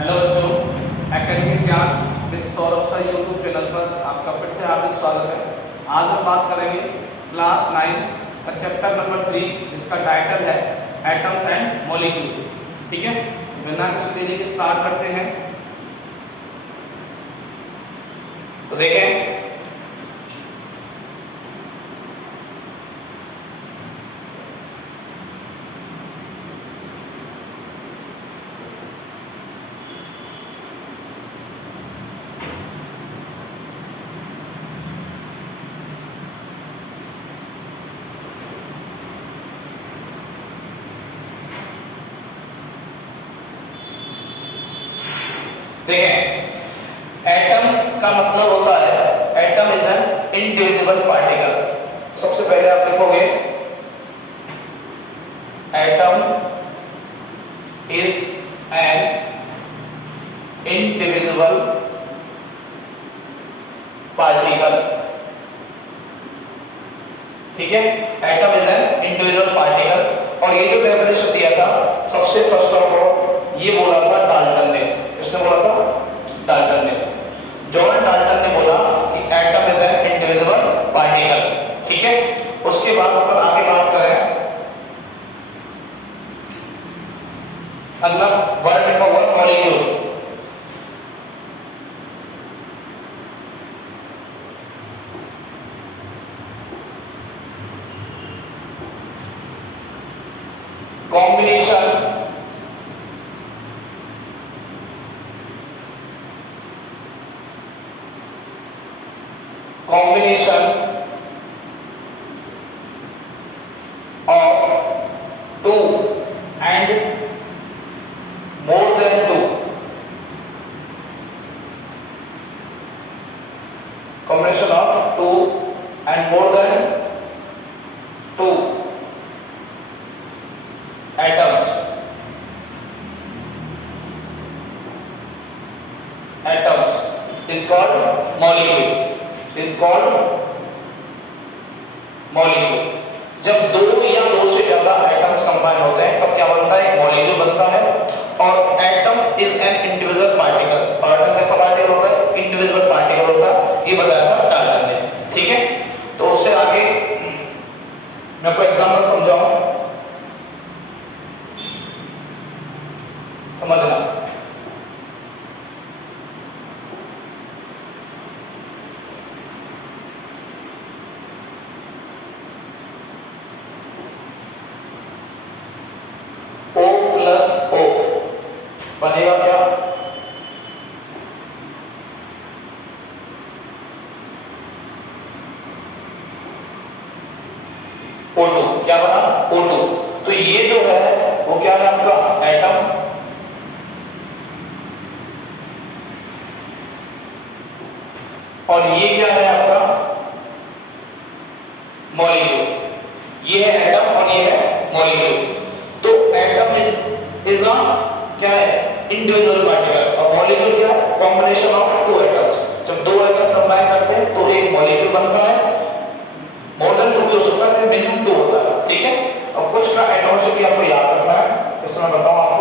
Hello बच्चों, academic ज्ञान with Saurabh sir YouTube channel पर आपका फिर से हार्दिक स्वागत है। आज हम बात करेंगे क्लास 9 का चैप्टर नंबर 3 जिसका टाइटल है एटम्स एंड मॉलिक्यूल। ठीक है, बिना किसी देरी के स्टार्ट करते हैं। तो देखें, एटम का मतलब होता है atom is an individual particle. सबसे पहले आप लिखोगे atom is an individual particle. ठीक है, atom is an individual particle. और ये जो डेफिनेशन दिया था सबसे फर्स्ट ऑफ ऑल ये बोला था डाल्टन ने। किसने बोला था? डाल्टन ने। जॉन डाल्टन ने बोला कि atom is an individual particle. ठीक है, उसके बाद अपन आगे बात करें। अगला वर्ड लिखा हुआ molecule. Combination of two and more than two. Combination of two and more than two atoms. Atoms is called molecule. Is called molecule. जब दो या दो से ज्यादा एटम्स कंबाइन होते हैं तब क्या बनता है? मॉलिक्यूल बनता है। और atom is an individual particle. और एटम कैसा पार्टिकल होता है? इंडिविजुअल पार्टिकल होता है। ये बताया था डाल्टन ने। ठीक है, तो उससे आगे मैं आपको एग्जांपल समझाऊं, समझना। O प्लस O बनेगा क्या? O2। क्या बना? O2। तो ये जो है वो क्या है आपका? एटम। और ये क्या है आपका? मॉलिक्यूल। ये है एटम और ये है मॉलिक्यूल। तो एटम इज क्या है? Individual particle. और मॉलिक्यूल क्या है? Combination of two atoms. जब दो एटम कंबाइन करते हैं तो एक मॉलिक्यूल बनता है। मोर देन टू भी हो सकता है, मिनिमम टू होता है। ठीक है, अब कुछ का एटॉमिसिटी आपको याद रखना है। इसमें मैं बताऊं आपको।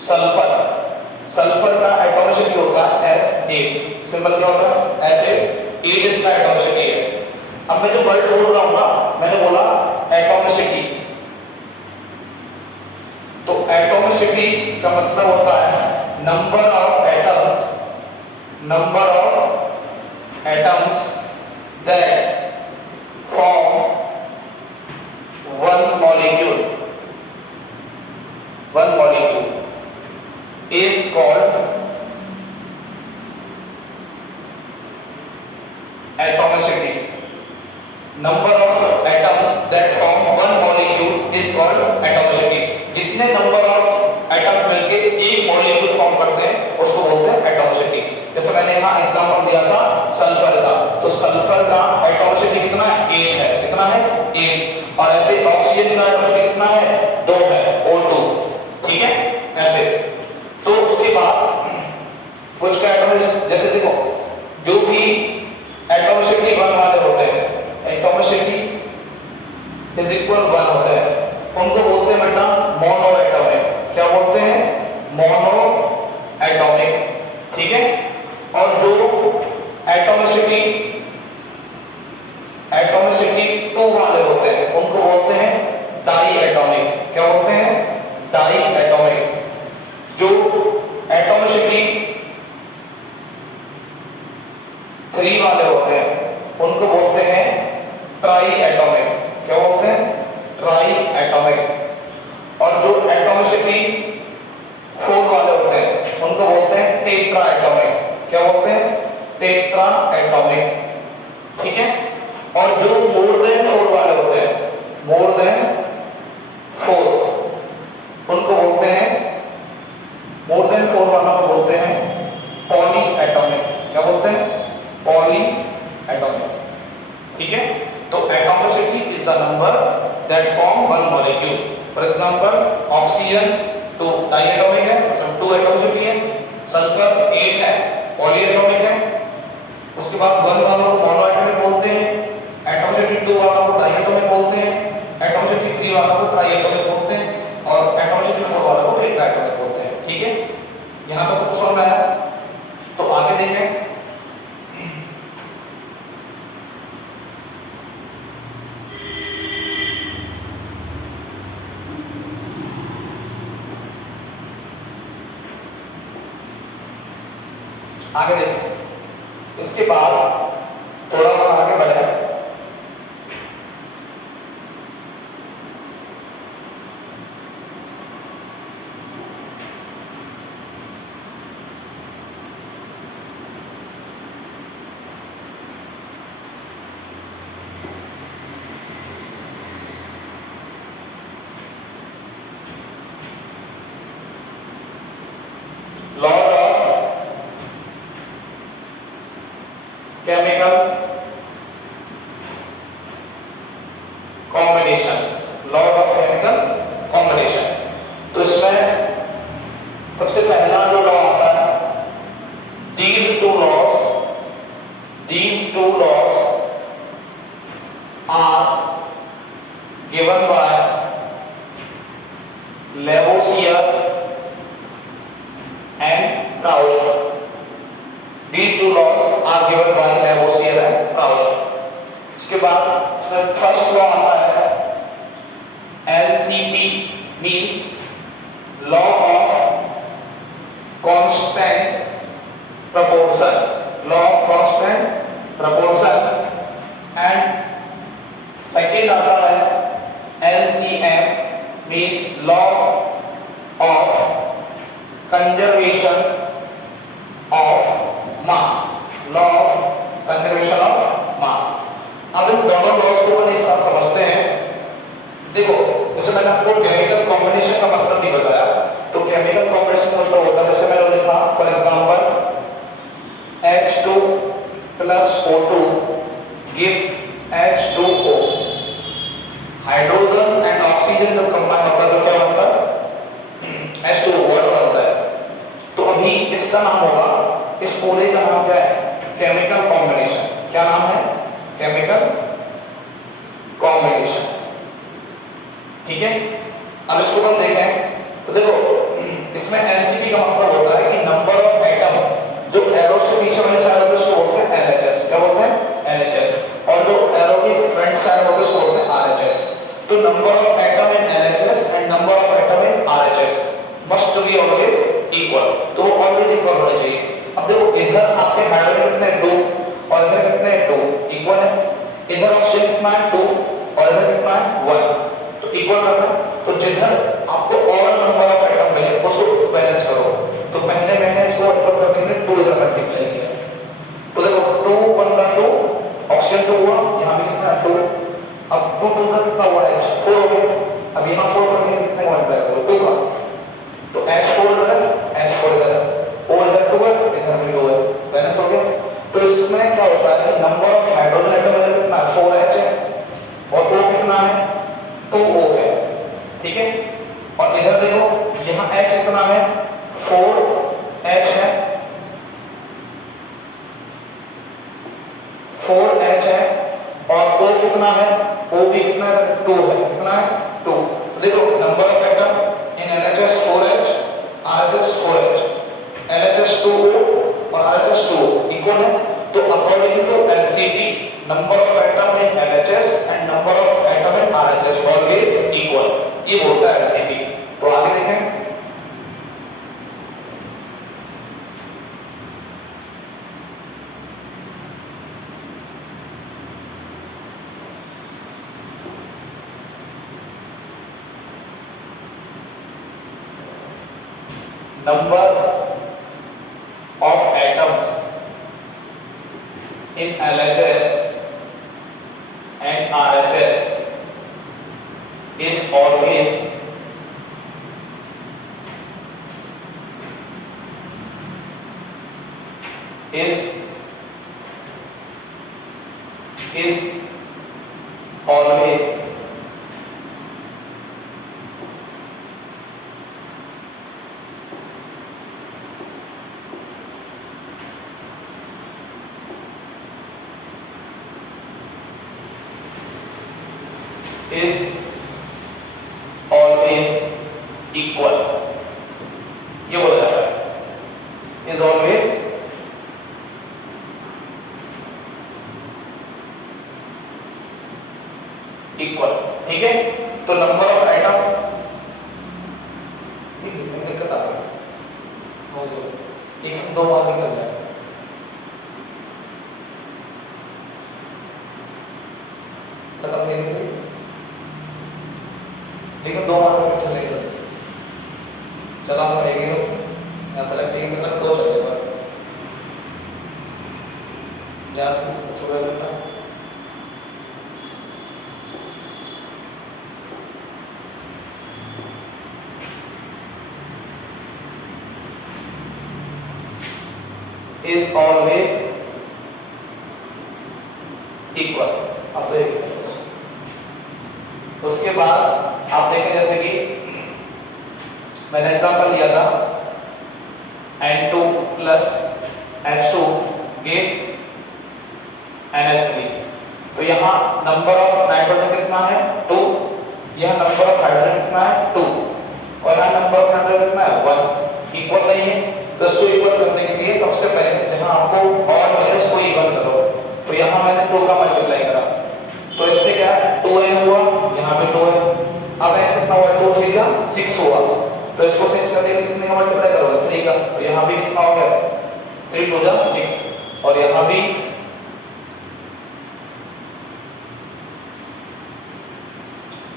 सल्फर, सल्फर का एटॉमिसिटी होता है S8। सिंबल क्या होता है? S8। 8 इसका एटॉमिसिटी है। अब मैं जो वर्ड बोल रहा हूं ना, मैंने बोला एटॉमिसिटी। तो एटॉमिसिटी का मतलब होता है number of atoms, number of atoms that form one molecule. One molecule is called atomicity. Number of atoms that form one molecule is called atomicity. जितने नंबर ऑफ एटम मिलके एक मॉलिक्यूल फॉर्म करते हैं उसको बोलते हैं एटॉमिसिटी। जैसे मैंने यहाँ एग्जांपल दिया था सल्फर का, तो सल्फर का एटॉमिसिटी कितना है? 8 है। कितना है? 8। और ऐसे ऑक्सीजन का एटॉमिसिटी कितना है? 2 है, O2। ठीक है, ऐसे। तो उसके बाद कुछ का एटॉमिक, जैसे देखो जो भी एटॉमिसिटी 1 उनको बोलते हैं ट्राई एटॉमिक। क्या बोलते हैं? Try atomic. और जो एटॉमिसिटी 4 वाले होते हैं उनको बोलते हैं टेट्रा एटॉमिक। क्या बोलते हैं? Tetra atomic. ठीक है। और जो मोर देन 4 वाले होते हैं, मोर देन 4, उनको बोलते हैं, मोर देन 4 वालों को बोलते हैं पॉली एटॉमिक। क्या बोलते हैं? Poly atomic. ठीक है। तो atomicity is the number that form one molecule. For example oxygen तो डाई एटॉमिक है, मतलब 2 एटॉमिसिटी है। सल्फर 8 है, पॉली एटॉमिक है। उसके बाद 1 वालों को मोनो एटॉमिक बोलते हैं, एटॉमिसिटी 2 वालों को डाई एटॉमिक बोलते हैं, एटॉमिसिटी 3 वालों को ट्राई एटॉमिक बोलते हैं और एटॉमिसिटी 4 वालों को टेट्रा एटॉमिक बोलते हैं। ठीक है। यहां तक सबको समझ में आया? तो आगे देखें। आगे देखें। इसके बाद थोड़ा आगे बढ़े। Law of chemical combination. Law of chemical combination. तो इसमें सबसे पहला जो लॉ आता है, these two laws are given by Lavoisier and Proust. These two laws are given by Lavoisier and Proust. इसके बाद इसमें फर्स्ट लॉ आता है LCP, means law of constant proportion. Law of constant proportion. And second आता है LCM, means law of conservation of mass. Law of conservation of mass. अब इन दोनों laws को अपन एक साथ समझते हैं। देखो, जैसे मैंने आपको केमिकल कॉम्बिनेशन का मतलब नहीं बताया, तो केमिकल कॉम्बिनेशन का मतलब होता है, जैसे मैंने लिखा for example H2 plus O2 give H2O। Hydrogen and oxygen जब कंबाइन होता है तो क्या बनता है? H2O, वाटर बनता है। तो अभी इसका नाम होगा, इस पूरे का नाम क्या है? Chemical combination. क्या नाम है? Chemical combination. ठीक है। अब इसको हम देखें तो देखो, इसमें एनसीपी का मतलब होता है कि नंबर ऑफ एटम, जो एरो से पीछे वाली साइड होती है उसको बोलते हैं एलएचएस। क्या बोलते हैं? एलएचएस। और जो एरो की फ्रंट साइड होती है उसको बोलते हैं आरएचएस। तो number of atom in LHS and number of atom in RHS must be always equal. तो वो ऑलवेज इक्वल होने चाहिए। अब देखो, इधर आपके हाइड्रोजन कितने? 2 और इधर कितने? 2, इक्वल है। इधर ऑक्सीजन कितना है? 2 और इधर कितना है? 1। तो इक्वल करना है। तो जिधर आपको और नंबर ऑफ एटम मिले उसको बैलेंस करो। तो पहले मैंने इसको इक्वल करने के लिए 2 इधर मल्टीप्लाई किया। तो देखो 2 1 का 2, ऑक्सीजन 2 हुआ, यहाँ भी कितना है? 2। अब 2 2 का कितना हुआ? H4 हो गया। अब यहाँ 4 करके कितने को मल्टीप्लाई करो? 2 का। तो H4 इधर है, H4 इधर है, O इधर 2 है, इधर भी 2 है, बैलेंस हो गया। तो इसमें क्या होता है कि नंबर ऑफ हाइड्रोजन एटम कितना है? 4H है और O कितना है? 2O है। ठीक है। और इधर देखो, यहाँ H कितना है? 4H है, 4H है और O कितना है? O भी कितना है? 2 है। कितना है? 2। देखो, number of atom in LHS 4H, RHS 4H, LHS 2O और RHS 2O इक्वल है। तो according to LCP, number of atom in LHS and number of atom in RHS always equal. ये बोलता है LCP। तो आगे देखें। number of atoms in LHS and RHS is always equal, ये बोला जाता है, is always equal। ठीक है, तो नंबर ऑफ आइटम दिक्कत आ रही है, एक से दो मार्क चल जाए, सकल नहीं दिखती, लेकिन दो मार्क चल नहीं सकते। चला तो एक ही हो यहाँ सेलेक्ट नहीं मतलब दो चल जाएगा, जहाँ से छोड़ा करना is always equal। अब उसके बाद आप देखें जैसे कि मैंने एग्जांपल लिया था N2 plus H2 give NH3, तो यहाँ नंबर ऑफ नाइट्रोजन कितना है 2, यहाँ नंबर ऑफ हाइड्रोजन कितना है 2 और यहाँ नंबर ऑफ नाइट्रोजन कितना है 1, इक्वल नहीं है। तो इसको इक्वल करने के लिए सबसे पहले जहाँ आपको और मिले उसको इक्वल करो, तो यहाँ मैंने 2 का मल्टीप्लाई करा, तो इससे क्या है 2n हुआ, यहाँ पे 2 है, अब h कितना हुआ 2 3 का 6 हुआ, तो इसको 6 करने के लिए कितने का मल्टीप्लाई करोगे 3 का, तो यहाँ भी कितना हो गया 3 2 जा 6 और यहाँ भी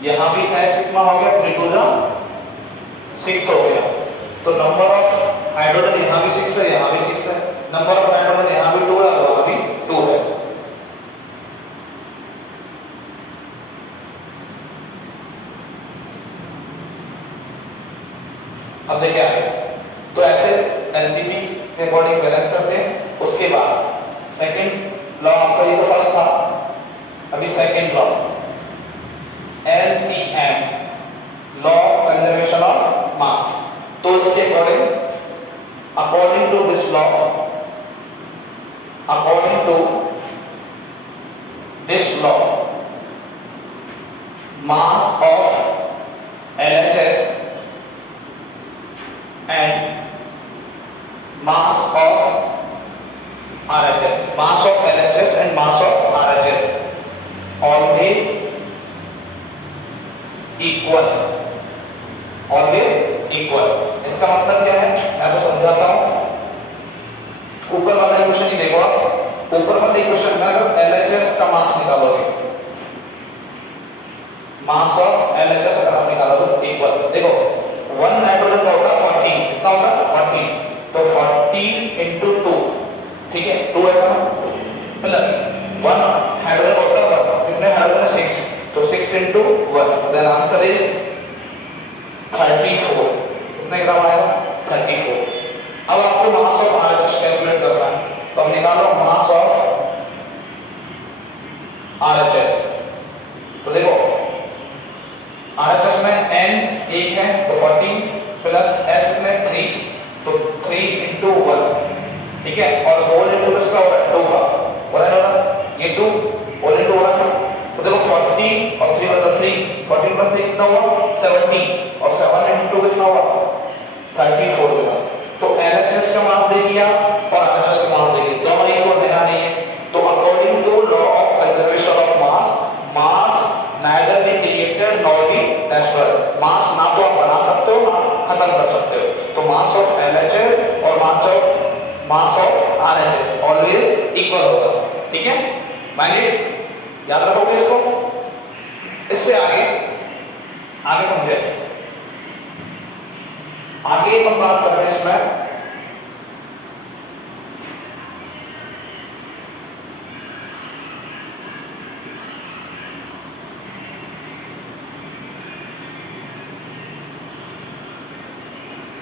h कितना हो गया 3 2 जा 6 हो गया। तो नंबर ऑफ हाइड्रोजन यहाँ भी 6 है, यहाँ भी 6 है, नंबर ऑफ नाइट्रोजन यहाँ भी 2 है और वहाँ भी 2 है। अब देखिए आगे, तो ऐसे एलसीपी के अकॉर्डिंग बैलेंस करते हैं। उसके बाद सेकंड लॉ आपका, ये तो फर्स्ट था, अभी second law LCM, law of conservation of mass. तो इसके according to this law, mass of LHS and mass of RHS, always equal। इसका मतलब क्या है मैं आपको समझाता हूं। ऊपर वाला इक्वेशन ही देखो आप, ऊपर वाले इक्वेशन में अगर LHS का मास निकालोगे, मास ऑफ LHS अगर आप निकालोगे तो इक्वल, देखो 1 नाइट्रोजन का होता है 40, कितना होता है 40, तो 40 into 2, ठीक है 2 है प्लस 1 हाइड्रोजन होता है, कितने हाइड्रोजन 6, तो 6 into 1, देन आंसर इज 34। कितने ग्राम आएगा 34। अब आपको मास ऑफ RHS कैलकुलेट करना है, तो हम निकालो मास ऑफ RHS। तो देखो RHS में n 1 है तो 40 प्लस h में 3, तो 3 into 1, ठीक है, और होल इनटू इसका हो रहा है 2 का, और ये 2 होल इनटू 1, तो देखो 40 और 3 मतलब 3, 40 प्लस 3 कितना हुआ 70 और 7 into कितना हुआ 34 हुआ। तो LHS का मास दे दिया और RHS का मास दे दिया, दोनों इक्वल है या नहीं है। तो according to law of conservation of mass, mass neither be created nor be destroyed, मास ना तो आप बना सकते हो ना खत्म कर सकते हो। तो मास ऑफ LHS और mass of RHS always equal होगा, ठीक है, माइंडेड, याद रखोगे इसको। इससे आगे समझे, आगे हम बात करते हैं इसमें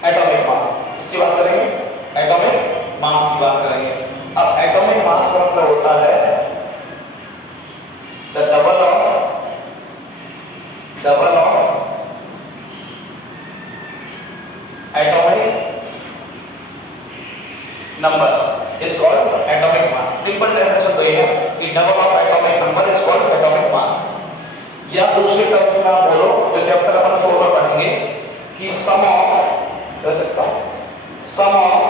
एटॉमिक मास, इसकी बात करेंगे, एटॉमिक मास की बात करेंगे। अब एटॉमिक मास का मतलब होता है the double of atomic number is called atomic mass. Simple definition तो ये है कि double of atomic number is called atomic मास। या दूसरे टर्म्स में आप बोलो जो चैप्टर अपन 4 में पढ़ेंगे कि सम ऑफ, कह सकता हूं, sum of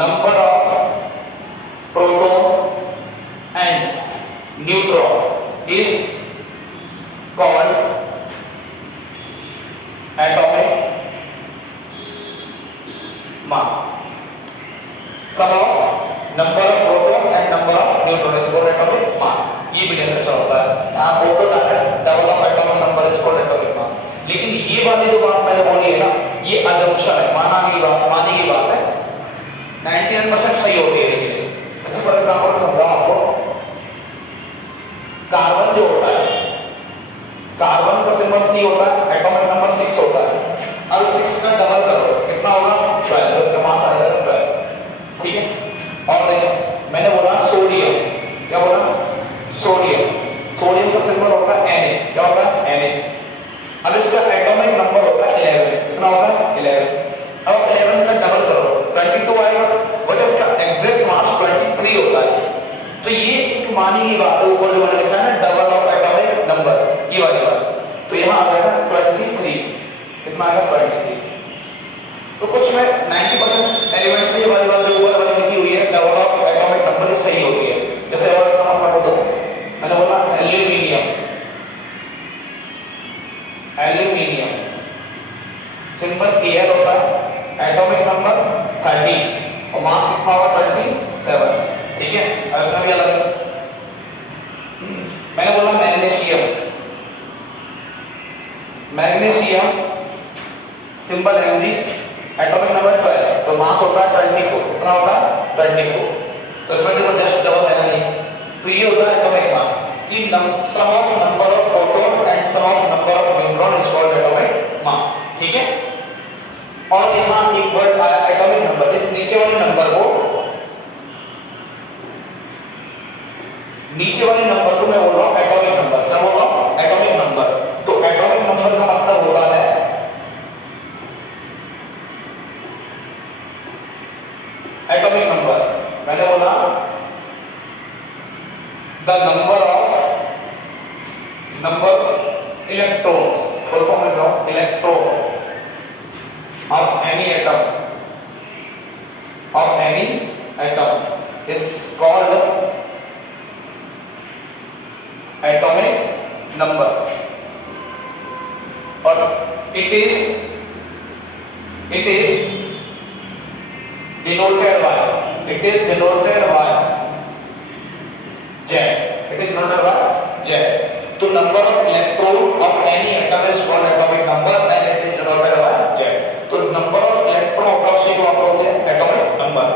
number of proton and neutron is called atomic mass. Sum of number of proton and number of neutron is called atomic mass. ये भी डेफिनेशन होता है। यहां प्रोटॉन आ है, double of atomic number is called atomic mass. लेकिन ये वाली जो बात मैंने बोली है ना, ये अजम्पशन है, मानी की बात है, 99% सही होती है। लेकिन जैसे फॉर एग्जांपल समझाऊं आपको, कार्बन जो होता है, कार्बन का सिंबल C होता है, एटॉमिक नंबर 6 होता है। अब 6 का डबल करो, कितना होगा? 12, तो इसका मास आ जाएगा 12। ठीक है। और देखो मैंने बोला सोडियम, क्या बोला? सोडियम, सोडियम का सिंबल होता है Na, क्या होता है? Na। अब इसका एटॉमिक नंबर होता है 11, कितना होता है? 11। अब 11 का डबल करो, 22 आएगा, बट इसका एग्जैक्ट मास 23 होता है। तो ये एक मानी की बात है, ऊपर जो मैंने लिखा है ना डबल ऑफ एटॉमिक नंबर, ये वाली बात। तो यहाँ आ जाएगा 23, कितना आएगा? 23। तो कुछ में 90% एलिमेंट्स में ये वाली बात जो ऊपर वाली लिखी हुई है डबल ऑफ एटॉमिक नंबर सही होती है। जैसे और मैंने बोला एल्यूमिनियम, एल्यूमिनियम सिंपल Al होता है, एटॉमिक नंबर 30 और मास कितना होगा? 27। ठीक है। और इसमें भी अलग है। मैंने बोला magnesium, magnesium simple Mg, atomic number 12, तो मास होता है 24, कितना होता है? 24। तो इसमें देखो जस्ट डबल है नहीं। तो ये होता है एटॉमिक मास कि sum of number of proton and sum of number of neutron is called atomic mass. ठीक है। और यहां एक वर्ड आया एटॉमिक नंबर, इस नीचे वाले नंबर को, नीचे वाले नंबर को मैं बोल रहा हूं एटॉमिक नंबर। क्या बोल रहा हूं? Atomic number. तो एटॉमिक नंबर का मतलब होता है एटॉमिक नंबर, मैंने बोला the number electrons, full form लिख रहा हूं, electron of any atom is called atomic number, or it is denoted by Z, it is denoted by Z. तो number of electron of any atom is called atomic number and it is denoted by Z. तो number of electron होता है, उसी को आप बोलते हैं atomic number.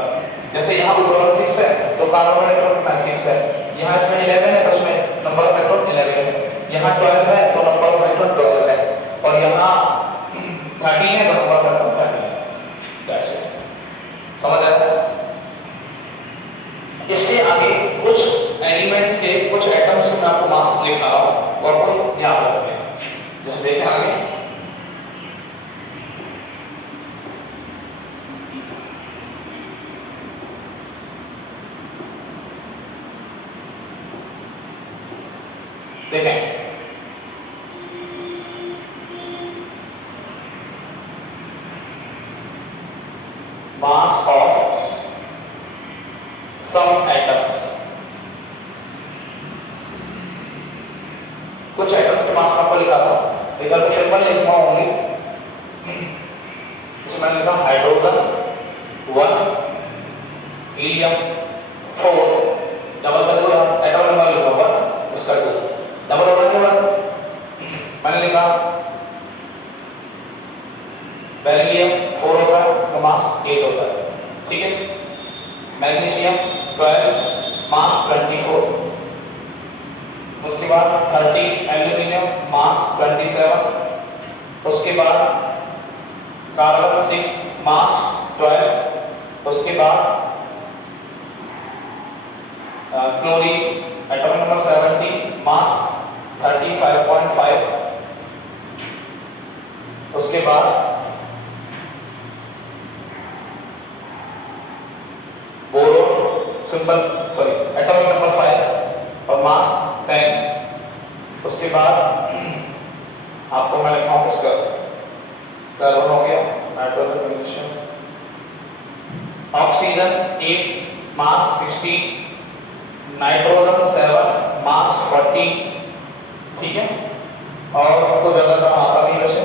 जैसे यहाँ प्रोटॉन 6 है तो कार्बन इलेक्ट्रॉन कितना? 6 है। यहाँ इसमें 11 है तो उसमें नंबर ऑफ इलेक्ट्रॉन 11 है। यहाँ 12 है तो नंबर ऑफ इलेक्ट्रॉन 12 है। और यहाँ 13 है तो नंबर ऑफ इलेक्ट्रॉन 13 है। समझ आया? इससे आगे कुछ एलिमेंट्स के, कुछ एटम्स के मैं आपको मास लिखा रहा हूँ और कोई याद रखना है। जैसे देखें आगे, देखें मास ऑफ सम एटम्स, कुछ एटम्स के मास आपको लिखा था, इधर पे सिंपल लिखना होंगे। इसमें लिखा हाइड्रोजन 1, हीलियम 4, डबल कर दो यहाँ, एटम नंबर लिखा 1, इसका 2, डबल होगा क्या? मैंने लिखा बेरिलियम 4 होता है, इसका मास 8 होता है, ठीक है। मैग्नीशियम 12, मास 24। उसके बाद 30 एल्यूमिनियम, मास 27। उसके बाद कार्बन 6, मास 12। उसके बाद क्लोरीन एटॉमिक नंबर 70, मास 35.5। उसके बाद बोरोन सिंबल एटॉमिक नंबर 5 और मास 10। उसके बाद आपको मैं लिखा हूं इसका कार्बन हो गया, नाइट्रोजन, मैग्नीशियम, ऑक्सीजन 8, मास 16, नाइट्रोजन 7, मास 40, ठीक है। और आपको ज्यादा काम आता नहीं वैसे,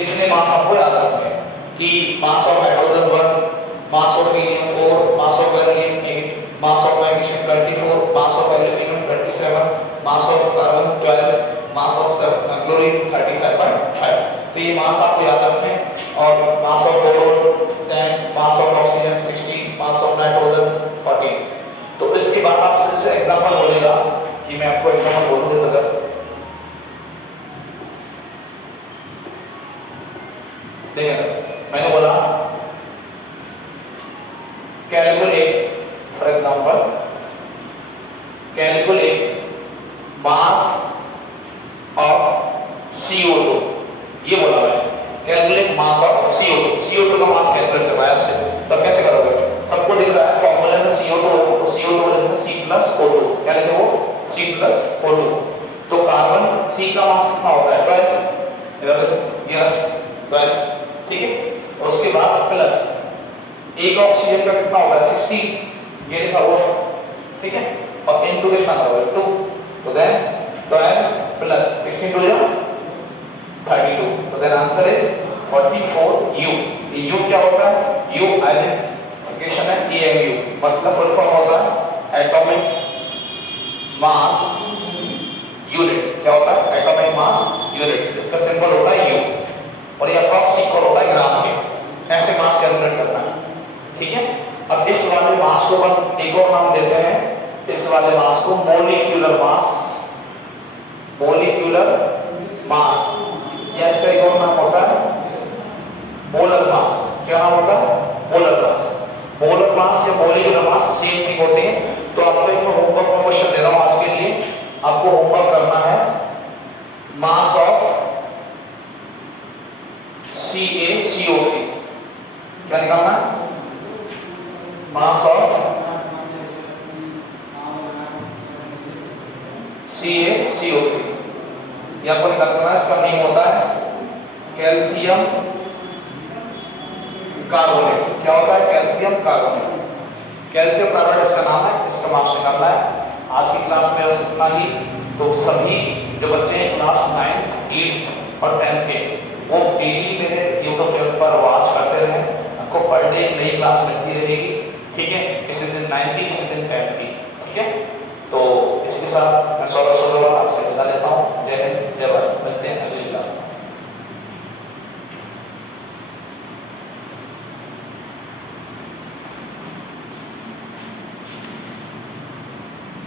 इतने मास आपको याद रखने हैं कि mass of hydrogen 1, mass of helium 4, mass of beryllium 8, mass of magnesium 24, mass of aluminium 27, mass of carbon 12, mass of chlorine 35.5। तो ये मास आपको याद रखने हैं। और mass of boron 10, mass of oxygen 16, mass of nitrogen 14। तो इसके बाद आपसे एग्जांपल बोलेगा कि मैं आपको एग्जांपल बोल दूं अगर देखिए मैंने बोला calculate, for example calculate mass of CO2, ये बोला मैंने, calculate mass of CO2। CO2 का मास कैलकुलेट करवाया आपसे, तब कैसे करोगे? सबको दिख रहा है फॉर्मूला में CO2 हो तो CO2 लिखेंगे C+O2, क्या लिखे वो C+O2। तो कार्बन C का मास कितना होता है 12, ये 12, ठीक है। उसके बाद प्लस एक ऑक्सीजन का कितना होता है 16, ये लिखा हुआ, ठीक है। और इनटू कितना करोगे 2, तो देन 12 प्लस 16 टू 32, तो then answer is 44U। U क्या होता है? U आइडेंटिफिकेशन है, AMU मतलब फुल फॉर्म होता है एटॉमिक मास यूनिट। क्या होता है? Atomic mass unit. इसका सिंबल होता है U और ये अप्रॉक्स इक्वल होता है ग्राम के। ऐसे मास कैलकुलेट करना है, ठीक है। अब इस वाले मास को हम एक और नाम देते हैं, इस वाले मास को मोलिक्यूलर मास, मोलिक्यूलर मास, या इसका एक और नाम होता है मोलर मास। क्या नाम होता है? Molar mass. मोलर मास या मोलिक्यूलर मास सेम थिंग होते हैं। तो आपको एक होमवर्क में क्वेश्चन दे रहा हूं आज के लिए, आपको होमवर्क करना है मास ऑफ CaCO3, क्या निकालना है? मास ऑफ CaCO3, ये आपको निकालना है। इसका नेम होता है कैल्शियम कार्बोनेट। क्या होता है? Calcium carbonate. कैल्शियम कार्बोनेट इसका नाम है, इसका मास निकालना है। आज की क्लास में बस इतना ही। तो सभी जो बच्चे हैं क्लास 9, 8 और 10 के, वो डेली मेरे YouTube चैनल पर वॉच करते रहे। आपको पर डे नई क्लास मिलती रहेगी, ठीक है। किसी दिन 9 की, किसी दिन 10 की, ठीक है। तो इसके साथ मैं सौरभ सोलवाल आपसे विदा लेता हूँ। जय हिंद, जय भारत। मिलते हैं।